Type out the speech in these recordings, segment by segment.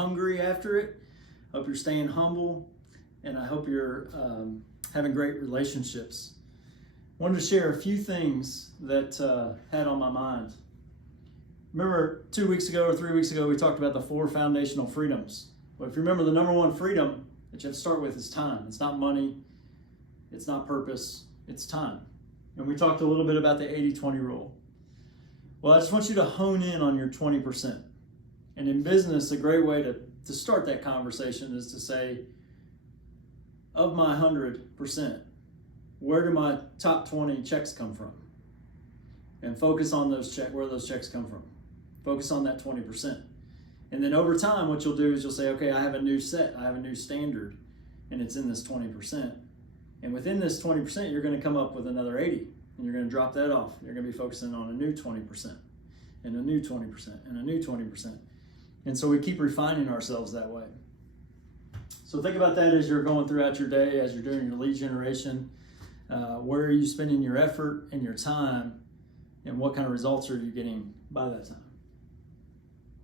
hungry after it. I hope you're staying humble, and I hope you're having great relationships. I wanted to share a few things that had on my mind. Remember 2 weeks ago or 3 weeks ago, we talked about the 4 foundational freedoms. Well, if you remember, the number one freedom that you have to start with is time. It's not money, it's not purpose, it's time. And we talked a little bit about the 80-20 rule. Well, I just want you to hone in on your 20%. And in business, a great way to start that conversation is to say, of my 100%, where do my top 20 checks come from? And focus on those where those checks come from. Focus on that 20%. And then over time, what you'll do is you'll say, okay, I have a new set, I have a new standard, and it's in this 20%. And within this 20%, you're going to come up with another 80, and you're going to drop that off. You're going to be focusing on a new 20%, and a new 20%, and a new 20%. And so we keep refining ourselves that way. So think about that as you're going throughout your day, as you're doing your lead generation. Where are you spending your effort and your time, and what kind of results are you getting by that time?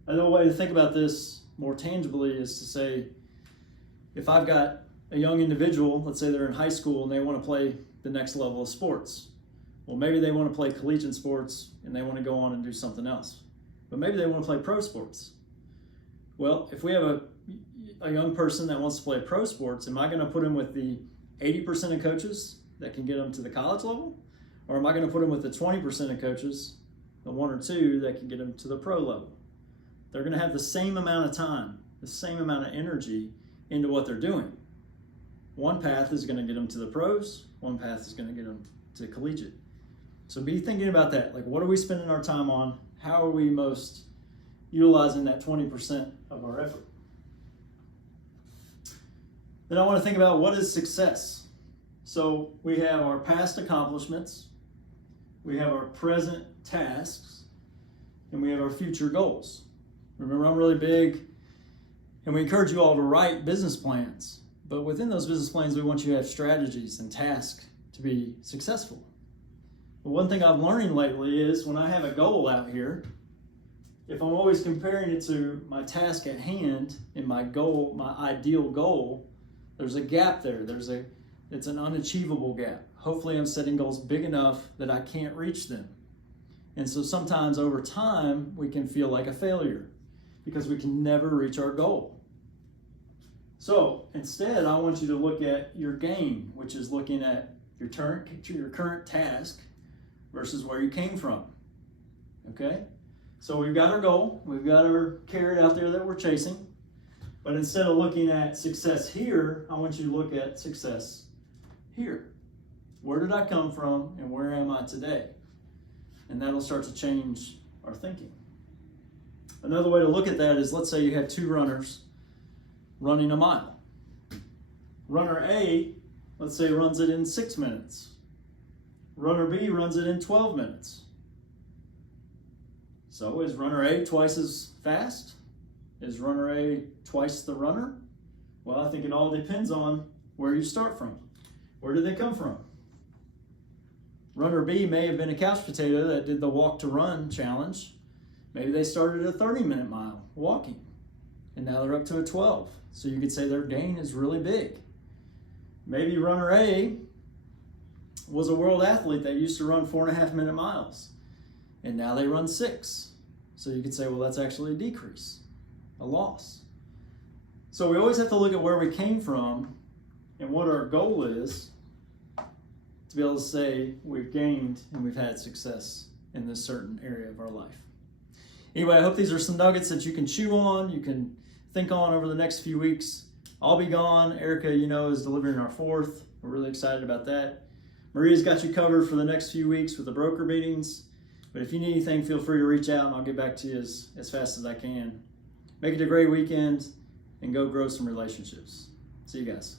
Another way to think about this more tangibly is to say, if I've got a young individual, let's say they're in high school and they want to play the next level of sports. Well, maybe they want to play collegiate sports and they want to go on and do something else. But maybe they want to play pro sports. Well, if we have a young person that wants to play pro sports, am I going to put him with the 80% of coaches that can get them to the college level? Or am I going to put him with the 20% of coaches, the 1 or 2 that can get them to the pro level? They're going to have the same amount of time, the same amount of energy into what they're doing. One path is going to get them to the pros, one path is going to get them to collegiate. So be thinking about that. Like, what are we spending our time on? How are we most utilizing that 20% of our effort? Then I want to think about, what is success? So we have our past accomplishments, we have our present tasks, and we have our future goals. Remember, I'm really big, and we encourage you all to write business plans. But within those business plans, we want you to have strategies and tasks to be successful. But one thing I've learned lately is when I have a goal out here, if I'm always comparing it to my task at hand and my goal, my ideal goal, there's a gap there. It's an unachievable gap. Hopefully I'm setting goals big enough that I can't reach them. And so sometimes over time, we can feel like a failure because we can never reach our goal. So instead, I want you to look at your gain, which is looking at your current task versus where you came from. Okay? So we've got our goal, we've got our carrot out there that we're chasing, but instead of looking at success here, I want you to look at success here. Where did I come from and where am I today? And that'll start to change our thinking. Another way to look at that is, let's say you have 2 runners running a mile. Runner A, let's say, runs it in 6 minutes. Runner B runs it in 12 minutes. So is runner A twice as fast? Is runner A twice the runner? Well, I think it all depends on where you start from. Where did they come from? Runner B may have been a couch potato that did the walk to run challenge. Maybe they started a 30-minute mile walking, and now they're up to a 12. So you could say their gain is really big. Maybe runner A was a world athlete that used to run 4.5-minute miles, and now they run 6. So you could say, well, that's actually a decrease, a loss. So we always have to look at where we came from and what our goal is to be able to say we've gained and we've had success in this certain area of our life. Anyway, I hope these are some nuggets that you can chew on, you can think on over the next few weeks. I'll be gone. Erica, is delivering our 4th. We're really excited about that. Maria's got you covered for the next few weeks with the broker meetings. But if you need anything, feel free to reach out and I'll get back to you as fast as I can. Make it a great weekend and go grow some relationships. See you guys.